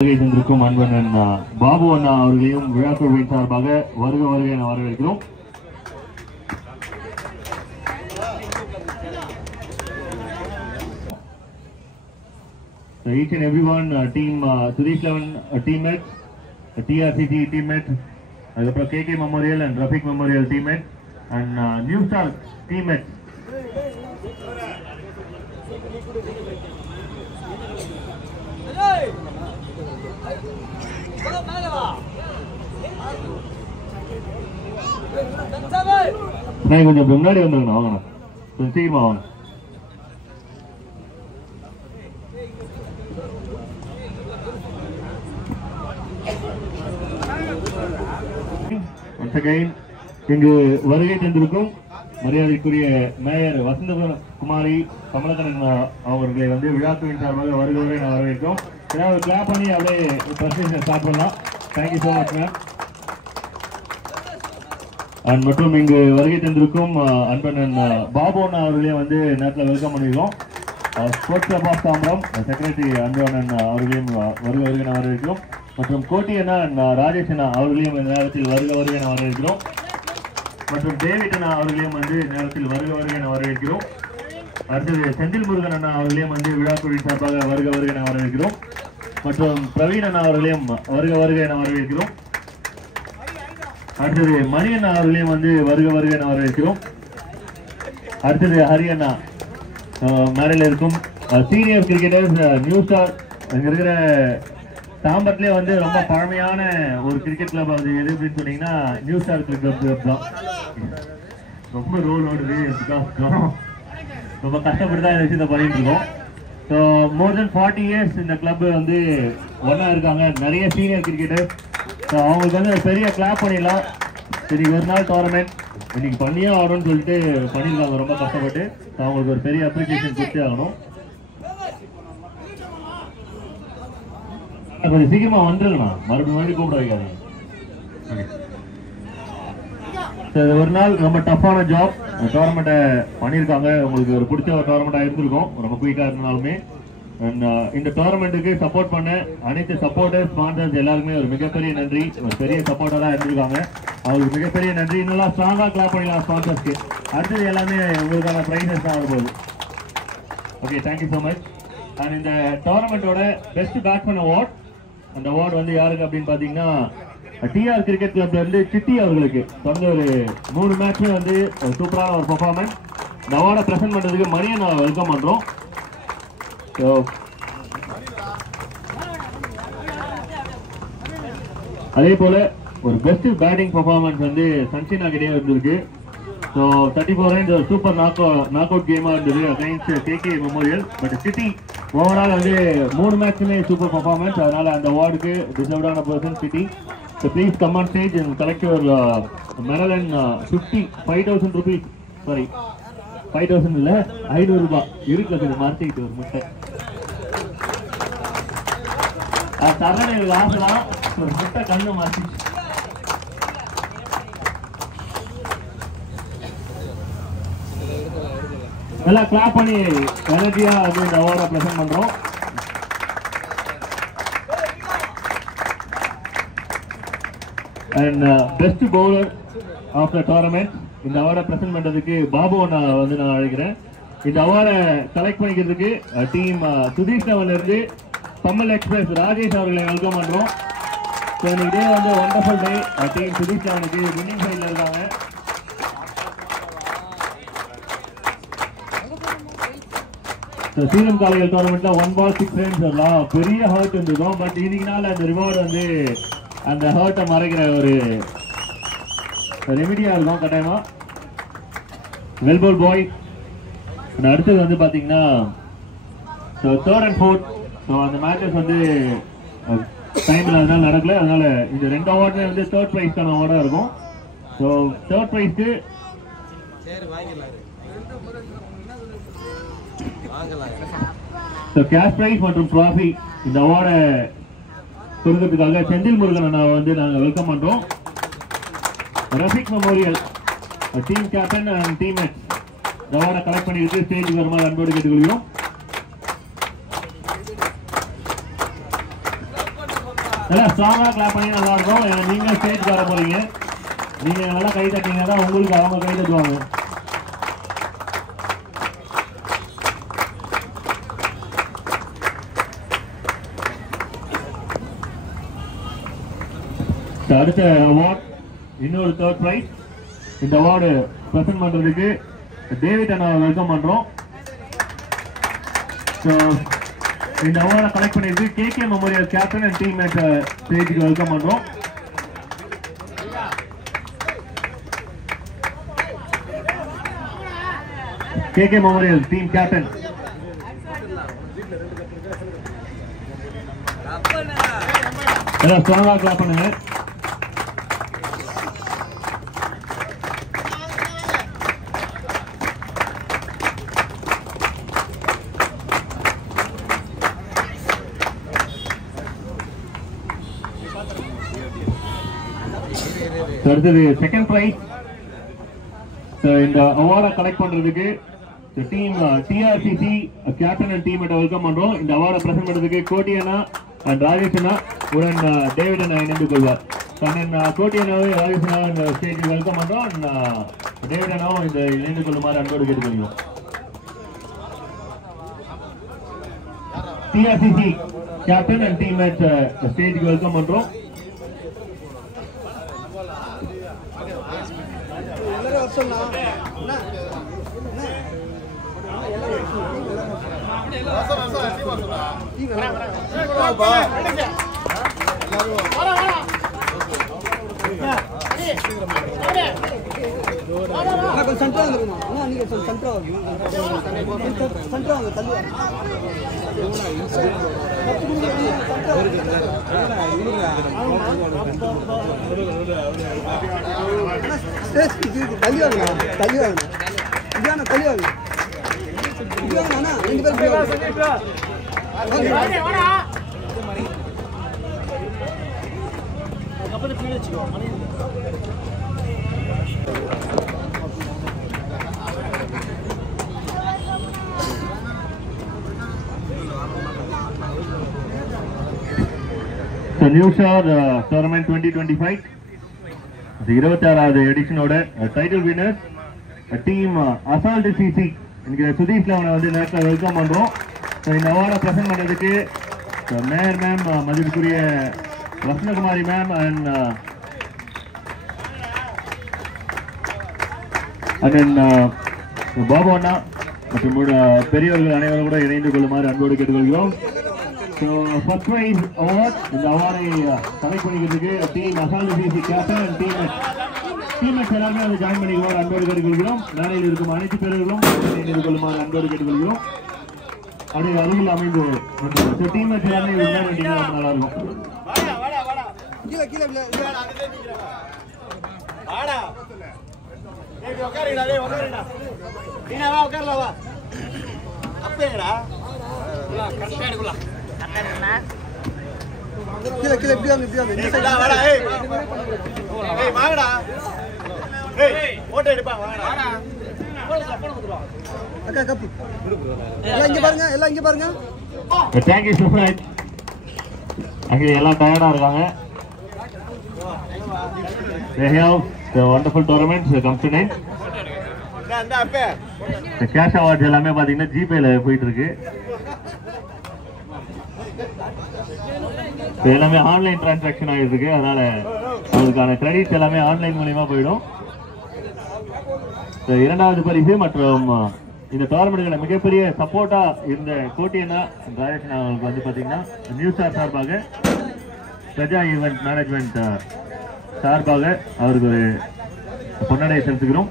இருக்கும் அன்பன் பாபு அண்ணா அவர்களையும் விழாக்குழுவின் சார்பாக வருக வருக என வரவேற்கிறோம். Each and everyone, team Sudesh 11 teammate, TRCT teammate, KK Memorial and Rafiq Memorial teammate, and New Star teammate. கொஞ்சம் முன்னாடி வந்துருங்க, வாங்கண்ணா கொஞ்சம் சீக்கிரமா வாங்க. இங்கு வருகை தந்திருக்கும் மரியாதைக்குரிய மேயர் வசந்த குமாரி கமலக்கண்ணன் அவர்களை வந்து விழாக்குவின் சார்பாக வருகை வரை நான் வரவேற்கிறோம். ஏதாவது கிளாப் பண்ணி அப்படியே பிரசன்டேஷன் ஸ்டார்ட் பண்ணலாம். Thank you so much ma'am. And மற்றும் இங்கு வருகை தந்திருக்கும் அன்பன் பாபு அண்ணா அவர்களையும் வந்து நேரத்தில் வெல்கம் பண்ணியிருக்கோம். Sports club of Tambaram secretary Anban அவர்களையும் வருக வருகை நான் வரவேற்கிறோம். மற்றும் கோட்டி அண்ணா ராஜேஷ் அண்ணா அவர்களையும் இந்த நேரத்தில் வருக வருகை நான் வரவேற்கிறோம். மற்றும் டேவிட் அண்ணா அவர்களையும் வந்து நேரத்தில் வருக வருகை நான் வரவேற்கிறோம். அடுத்தது செந்தில் முருகன் அண்ணா அவர்களையும் வந்து விழாக்குழுவின் சார்பாக வருக வருகை நான் வரவேற்கிறோம். மற்றும் பிரவீன் அண்ணா அவர்களையும் வருக வருகை நான் வரவேற்கிறோம். அடுத்தது மணி அண்ணா அவர்களையும் வந்து வருக வருகை நான் வரவேற்கிறோம். அடுத்தது ஹரி அண்ணா மேடையில் இருக்கும் சீனியர் கிரிக்கெட்டர்ஸ் நியூ ஸ்டார். இங்க இருக்கிற தாம்பரத்திலே வந்து ரொம்ப பழமையான ஒரு கிரிக்கெட் கிளப் அது எது அப்படின்னு சொன்னீங்கன்னா நியூ ஸ்டார் கிரிக்கெட் தான். ரொம்ப ரோல் ஓடுது, ரொம்ப கஷ்டப்பட்டு தான் இந்த விஷயத்தை பண்ணிட்டு இருக்கோம். ஸோ மோர் தென் 40 years இந்த கிளப் வந்து ஒன்றா இருக்காங்க. நிறைய சீனியர் கிரிக்கெட்டர். ஸோ அவங்களுக்கு வந்து பெரிய கிளாப் பண்ணிடலாம். சரி, ஒரு நாள் டோர்னமெண்ட் இன்னைக்கு பண்ணியே ஆகணும்னு சொல்லிட்டு பண்ணியிருக்காங்க ரொம்ப கஷ்டப்பட்டு. ஸோ அவங்களுக்கு ஒரு பெரிய அப்ரிசியேஷன் கொடுத்தே ஆகணும். கொஞ்சம் சீக்கிரமா வந்துருங்கண்ணா, மறுபடியும் கூப்பிட வைக்காதீங்க. ஒரு நாள் ரொம்ப டஃப்பான ஜாப் டோர்னமெண்ட்டை பண்ணியிருக்காங்க. உங்களுக்கு ஒரு பிடிச்ச ஒரு டோர்னமெண்ட்டாக இருந்திருக்கும் ரொம்ப குயிக்காக இருந்தாலுமே. இந்த டோர்னமெண்ட்டுக்கு சப்போர்ட் பண்ண அனைத்து சப்போர்ட்டர்ஸ் ஸ்பான்சர்ஸ் எல்லாருக்குமே ஒரு மிகப்பெரிய நன்றி. ஒரு பெரிய சப்போர்ட்டராக இருந்திருக்காங்க. அவங்களுக்கு மிகப்பெரிய நன்றி. இன்னும் ஸ்ட்ராங்காக கிளாப் பண்ணிடலாம் ஸ்பான்சர்ஸ்க்கு. அடுத்தது எல்லாமே உங்களுக்கான ப்ரைஸஸ் தான் வரும்போது. Okay, thank you so much. And இந்த டோர்னமெண்ட்டோட பெஸ்ட் பேட்ஸ்மேன் அவார்ட், அந்த அவார்டு வந்து யாருக்கு அப்படின்னு பார்த்தீங்கன்னா டிஆர் கிரிக்கெட் கிளப்ல இருந்து சிட்டி அவர்களுக்கு. தொடர்ந்து ஒரு 3 மேட்ச்மே வந்து சூப்பரான ஒரு பெர்ஃபார்மன்ஸ். இந்த அவார்டை பிரசன்ட் பண்ணுறதுக்கு மணியை நான் வெல்கம் பண்ணுறோம். ஸோ அதே போல ஒரு பெஸ்ட் பேட்டிங் பெர்ஃபார்மன்ஸ் வந்து சன்ஷினா கிட்டே இருந்திருக்கு. So 34 runs super knock out கேமாக இருந்தது against KK Memorial. But Chitti overall வந்து 3 மேட்ச்மே சூப்பர் பெர்ஃபார்மன்ஸ். அதனால அந்த அவார்டுக்கு டிசர்வ்டான person Chitti. So please come on stage and collect your medal and 5,000 rupees. Sorry, 5,000 இல்ல 500 ரூபாய் இருக்குல்ல, மார்த்திட்டு ஒரு முட்டை தரேன். எனக்கு ஆசைதான், ஒரு முட்டை கண்ணு மாற்றிச்சு. நல்லா கிளாப் பண்ணி எனர்ஜியா வந்து இந்த அவார்டை பிரசன்ட் பண்றோம். And best bowler of the tournament இந்த அவார்டை பிரசன்ட் பண்றதுக்கு பாபு அண்ணா வந்து நான் அழைக்கிறேன். இந்த அவார்டை கலெக்ட் பண்ணிக்கிறதுக்கு டீம் சுதீஷ் 11 இருந்து தமிழ் எக்ஸ்பிரஸ் ராஜேஷ் அவர்களை வெல்கம் பண்றோம். ஸோ இன்னைக்கு டே வந்து வண்டர்ஃபுல் டே. டீம் சுதீஷ் 11க்கு வின்னிங் சைடில் இருக்காங்க. சீனம் காலைகள் டோர்னமெண்ட்ல 1 ball 6 runs எல்லாம் பெரிய ஹர்ட் இருந்திருக்கும். பட் இன்னைக்கு நாள் அந்த ரிவார்டு வந்து அந்த ஹர்ட்டை மறைக்கிற ஒரு ரெமிடியா இருக்கும் கட்டாயமா. வெல்போல் பாய். அடுத்தது வந்து பாத்தீங்கன்னா தேர்ட் அண்ட் ஃபோர்த். ஸோ அந்த மேட்சஸ் வந்து டைம்ல அதனால நடக்கல. அதனால இந்த 2 அவார்டுமே வந்து தேர்ட் ப்ரைஸ்க்கான அவார்டா இருக்கும். ஸோ தேர்ட் ப்ரைஸ்க்கு கேஷ் பிரைஸ் மற்றும் ட்ராஃபி இந்த அவார்டை கொடுக்கறதுக்காக செந்தில் முருகன் அண்ணா வந்து நாங்கள் வெல்கம் பண்றோம். Rafiq memorial team captain and teammates அவார்டை கலெக்ட் பண்ணிட்டு ஸ்டேஜுக்கு வருமாறு அன்போடு கேட்டுக்கொள்கிறோம். நல்லா ஸ்ட்ராங்கா கிளாப் பண்ணி நல்லா இருக்கும். நீங்க ஸ்டேஜ் வர போறீங்க, நீங்க நல்லா கை தட்டிங்கன்னா தான் உங்களுக்கு அவங்க கை தட்டுவாங்க. அடுத்த அவார்ட் இன்னொரு தேர்ட் பிரைஸ். இந்த அவார்டு பிரசன்ட் பண்றதுக்கு டேவிட் அண்ணா வெல்கம் பண்றோம். இந்த அவார்டை கலெக்ட் பண்ணிருக்கு KK Memorial captain and team mate ஸ்டேஜுக்கு வெல்கம் பண்றோம். கேகே மெமோரியல் டீம் கேப்டன் எல்லாம் ஸ்ட்ராங்கா கிளாப் பண்ணுங்க. அடுத்தது செகண்ட் பிரைஸ். இந்த அவார்டை கலெக்ட் பண்றதுக்கு team TRCC captain and team welcome பண்றோம். இந்த அவார்டை பிரசன்ட் பண்றதுக்கு கோட்டி அண்ணா அண்ட் ராஜேஷ் அண்ணா உடன் டேவிட் அண்ணா இணைந்து கொள்வார். கோட்டி அண்ணாவை ராஜேஷ் அண்ணா இந்த ஸ்டேஜுக்கு வெல்கம் பண்றோம். டேவிட் அண்ணாவும் இந்த இணைந்து கொள்ளுமாறு அன்போடு கேட்டுக்கொள்கிறோம். TRCC captain and team mate ஸ்டேஜுக்கு வெல்கம் பண்றோம். New Star Tournament 2025 26வது எடிஷனோட title winners team assault CC என்கிற சுதீஷ் லவனை வந்து நேரத்தில் வெல்கம் பண்றோம். இந்த அவார்டை பிரசன்ட் பண்றதுக்கு மேயர் மேம், மதிப்புக்குரிய ரத்னகுமாரி மேம் அண்ட் பாபு அண்ணா மற்றும் பெரியவர்கள் அனைவரும் கூட இணைந்து கொள்ளுமாறு அன்போடு கேட்டுக்கொள்கிறோம். First prize award இந்த அவார்டை கலெக்ட் பண்ணிக்கிறதுக்கு team assault CC captain and teammates எல்லாருமே அதை ஜாயின் பண்ணிக்கிறோம் அன்போடு கேட்டுக்கொள்கிறோம். மேடையில் இருக்கும் அனைத்து பேர்களும் இணைந்து கொள்ளுமாறு அன்போடு கேட்டுக்கொள்கிறோம். அது அருகில் அமைந்து டீம்மேட்ஸ் எல்லாமே இருந்தால் நல்லா இருக்கும். தேங்க்யூ சுப்ராஜ். எல்லாம் டயர்டா இருக்காங்க. They have the wonderful tournaments comes to end. The cash awards எல்லாமே பாத்தீங்கன்னா ஜிபேல போயிட்டு இருக்கு. எல்லாமே ஆன்லைன் டிரான்சாக்ஷன் ஆகிட்டு இருக்கு. அதனால அதுக்கான கிரெடிட்ஸ் எல்லாமே ஆன்லைன் மூலமா போயிடும். இரண்டாவது பரிசு மற்றும் இந்த டோர்னமெண்ட்ல மிகப்பெரிய சப்போர்ட்டா இருந்த கோட்டி அண்ணா ராஜேஷ் அண்ணா அவங்களுக்கு வந்து பாத்தீங்கன்னா நியூ ஸ்டார் சார்பாக பிரஜா ஈவென்ட் மேனேஜ்மெண்ட் சார்பாக அவருக்கு ஒரு பொன்னடை செலுத்துகிறோம்.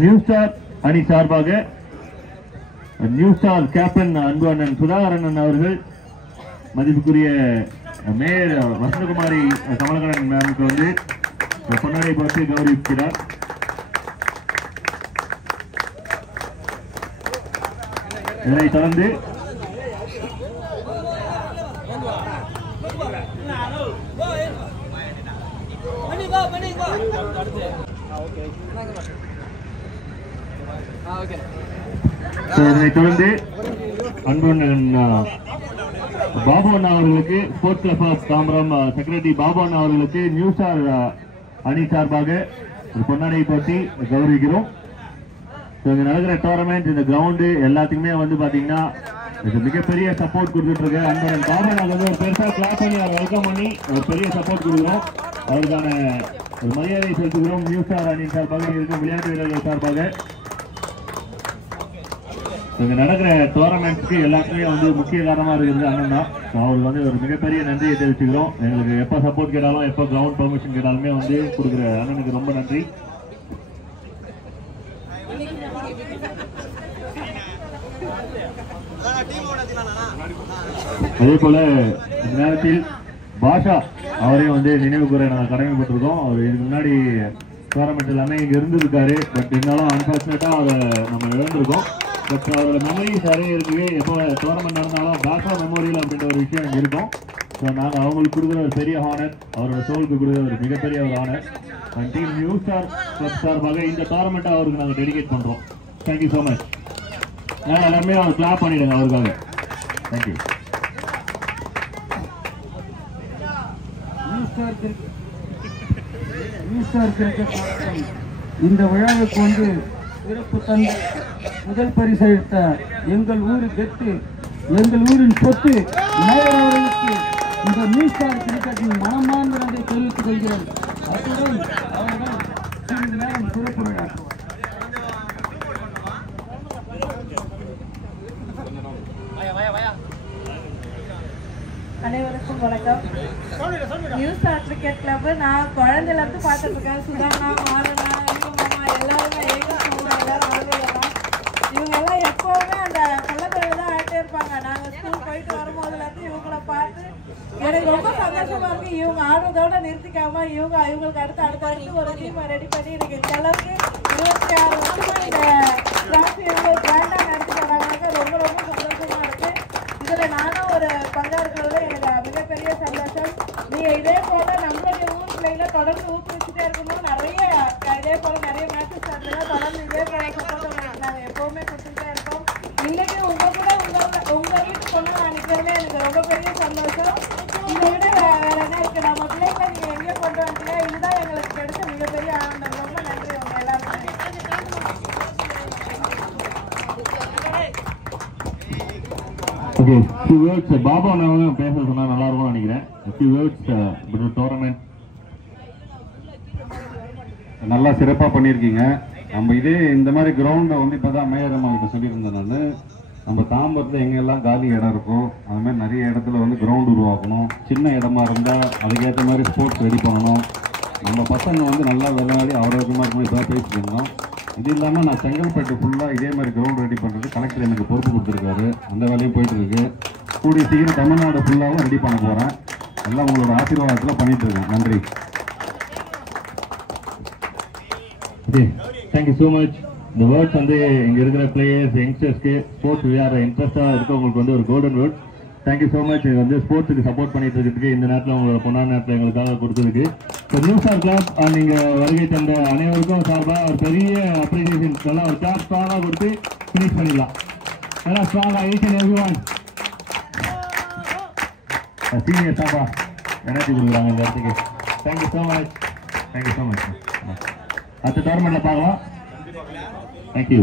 நியூ ஸ்டார் அணி சார்பாக நியூ ஸ்டார் கேப்டன் அன்பு அண்ணன் சுதாகரன் அவர்கள் மதிப்புக்குரிய மேயர் வசந்தகுமாரி கமலகரன் மேமுக்கு வந்து பொன்னாடை போட்டு கௌரவிக்கிறார். இதனைத் தொடர்ந்து அன்பு பாபு அண்ணா அவர்களுக்கு sports club of Tambaram secretary Babu anna அவர்களுக்கு நியூ ஸ்டார் அணி சார்பாக ஒரு பொன்னாடை போட்டி கௌரவிக்கிறோம். நடக்கிற டோர்னமெண்ட் இந்த கிரவுண்டு எல்லாத்துக்குமே வந்து பாத்தீங்கன்னா மிகப்பெரிய சப்போர்ட் கொடுத்துட்டு இருக்கு. அன்பன் பாபு அண்ணா வந்து ஒரு பெருசா கிளாப் பண்ணி அவரை வெல்கம் பண்ணி ஒரு பெரிய சப்போர்ட் கொடுக்குறோம். அவருக்கான ஒரு மரியாதை செலுத்துகிறோம். நியூ ஸ்டார் அணி சார்பாக இருக்கும் விளையாட்டு வீரர்கள் சார்பாக இங்க நடக்கிற டோர்னமெண்ட்ஸ்க்கு எல்லாத்துக்குமே வந்து முக்கிய காரணமா இருக்குது அண்ணன் தான். அவருக்கு வந்து ஒரு மிகப்பெரிய நன்றியை தெரிவிச்சுக்கிறோம். எங்களுக்கு எப்ப சப்போர்ட் கேட்டாலும் எப்ப கிரவுண்ட் பெர்மிஷன் கேட்டாலுமே வந்து கொடுக்குற அண்ணனுக்கு ரொம்ப நன்றி. அதே போல இந்த நேரத்தில் பாஷா அவரையும் வந்து நினைவு கூற நாங்கள் கடமைப்பட்டிருக்கோம். அவர் இதுக்கு முன்னாடி டோர்னமெண்ட் எல்லாமே இங்க இருந்திருக்காரு. பட் இருந்தாலும் அன்பார்ச்சுனேட்டா அதை நம்ம இழந்திருக்கோம். பட் அவரோட மெமரிஸ் நிறைய இருக்குது. எப்போ டோர்னமெண்ட் நடந்தாலும் பாஷா மெமோரியல் அப்படின்ற ஒரு விஷயம் இங்கே இருக்கும். ஸோ நாங்கள் அவங்களுக்கு கொடுக்குற ஒரு பெரிய ஹானர், அவரோட சோலுக்கு கொடுக்குற ஒரு மிகப்பெரிய ஒரு honour. Team new star club சார்பாக இந்த டோர்னமெண்ட்டை அவருக்கு நாங்கள் டெடிகேட் பண்ணுறோம். Thank you so much. நான் எல்லாருமே அவர் கிளாப் பண்ணிடுங்க அவருக்காக. தேங்க்யூ. இந்த விழாவுக்கு வந்து சிறப்பு தந்து முதல் பரிசளித்த எங்கள் ஊரு கெத்து, எங்கள் ஊரின் சொத்து மேயர் அவர்களுக்கு இந்த நியூ ஸ்டார் கிரிக்கெட்டின் மனமார்ந்த நன்றி தெரிவித்துக் கொள்கிறேன். அத்துடன் அவர்கள் சிறிது நேரம் சிறப்பு விழா. அனைவருக்கும் வணக்கம். நியூ ஸ்டார் கிரிக்கெட் கிளப் நான் குழந்தையில இருந்து பார்த்துட்டு இருக்கேன். சுதானா, மாலனா, மாமா எல்லாருமே எல்லாரும் ஆளுதான். இவங்க எல்லாம் எப்பவுமே அந்த கள்ளக்கரையில தான் ஆகிட்டே இருப்பாங்க. நாங்க ஸ்கூல் போயிட்டு வரும்போதுல இருந்து இவங்களை பார்த்து எனக்கு ரொம்ப சந்தோஷமா இருக்கு. இவங்க ஆடுறதோட நிறுத்திக்காம இவங்களுக்கு அடுத்து ஒரு டீம் ரெடி பண்ணி எனக்கு இந்த அளவுக்கு 26 வருஷமா இந்த டிராஃபி இவ்வளவு கிராண்டா நடத்தி வராங்க. ரொம்ப ரொம்ப சந்தோஷமா இருக்கு. இதுல நானும் ஒரு பங்கா இருக்கிறதுல எனக்கு மிகப்பெரிய சந்தோஷம். நீங்க இதே போல நம்மளுடைய ஊர் பிள்ளைகளை தொடர்ந்து ஊக்குவிச்சுட்டே இருக்கணும். இதே போல நிறைய மேட்சஸ் நடந்ததுன்னா தொடர்ந்து இதே போல சப்போர்ட் நாங்க எப்பவுமே கொடுத்துட்டே இருக்கோம். இன்னைக்கு உங்க கூட உங்க வீட்டு பொண்ணு நான் நிக்கிறதே எனக்கு ரொம்ப பெரிய சந்தோஷம். இதை விட வேற என்ன இருக்கு? நம்ம பிள்ளைங்களை நீங்க எங்கேயோ கொண்டு வந்துட்டீங்க. இதுதான் எங்களுக்கு கிடைச்ச மிகப்பெரிய ஆனந்தம். ரொம்ப நன்றி உங்க எல்லாருமே. Okay, few words. பாபா அண்ணாவும் பேச சொன்னா நல்லா இருக்கும்னு நினைக்கிறேன். few words டோர்னமெண்ட் நல்லா சிறப்பாக பண்ணியிருக்கீங்க. நம்ம இந்த மாதிரி கிரவுண்டை வந்து இப்போ தான் மேயர் அம்மா கிட்ட சொல்லியிருந்தேன். நான் நம்ம தாம்பரத்தில் எங்கெல்லாம் காலி இடம் இருக்கோ அது மாதிரி நிறைய இடத்துல வந்து கிரவுண்ட் உருவாக்கணும். சின்ன இடமா இருந்தால் அதுக்கேற்ற மாதிரி ஸ்போர்ட்ஸ் ரெடி பண்ணணும். நம்ம பசங்க வந்து நல்லா விளையாடி ஆரோக்கியமாக இருக்கணும். இப்போ பேசிட்டு இருந்தோம். இது இல்லாமல் நான் செங்கல்பட்டு ஃபுல்லாக இதே மாதிரி கிரவுண்ட் ரெடி பண்ணுறது கலெக்டர் எனக்கு பொறுப்பு கொடுத்துருக்காரு. அந்த வேலையும் போயிட்டு இருக்கு. கூடிய சீக்கிரம் தமிழ்நாடு ஃபுல்லாகவும் ரெடி பண்ண போகிறேன். எல்லாம் உங்களோட ஆசீர்வாதத்தில் பண்ணிட்டு இருக்கேன். நன்றி. Thank you so much. இந்த வேர்ட்ஸ் வந்து இங்கே இருக்கிற பிளேயர்ஸ் யங்ஸ்டர்ஸ்க்கு ஸ்போர்ட்ஸ் விளையாடுற இன்ட்ரெஸ்டாக இருக்கவங்களுக்கு வந்து ஒரு golden word. Thank you so much. இது வந்து ஸ்போர்ட்ஸுக்கு சப்போர்ட் பண்ணிட்டு இருக்கிறதுக்கு இந்த நேரத்தில் உங்களோட பொன்னான நேரத்தில் எங்களுக்காக கொடுத்ததுக்கு நியூ ஸ்டார் கிளப் நீங்கள் வருகை தந்த அனைவருக்கும் சார்பாக ஒரு பெரிய அப்ரிசியேஷன் எல்லாம் ஒரு கிளாப் ஸ்ட்ராங்காக கொடுத்து ஃபினிஷ் பண்ணிடலாம். ஏன்னா ஸ்ட்ராங்காக each and every one senior ஸ்டாஃபாக எனர்ஜி கொடுக்குறாங்க இந்த இடத்துக்கு. Thank you so much. Thank you so much. அடுத்த டோர்னமெண்ட்டில் பார்க்கலாம். தேங்க்யூ.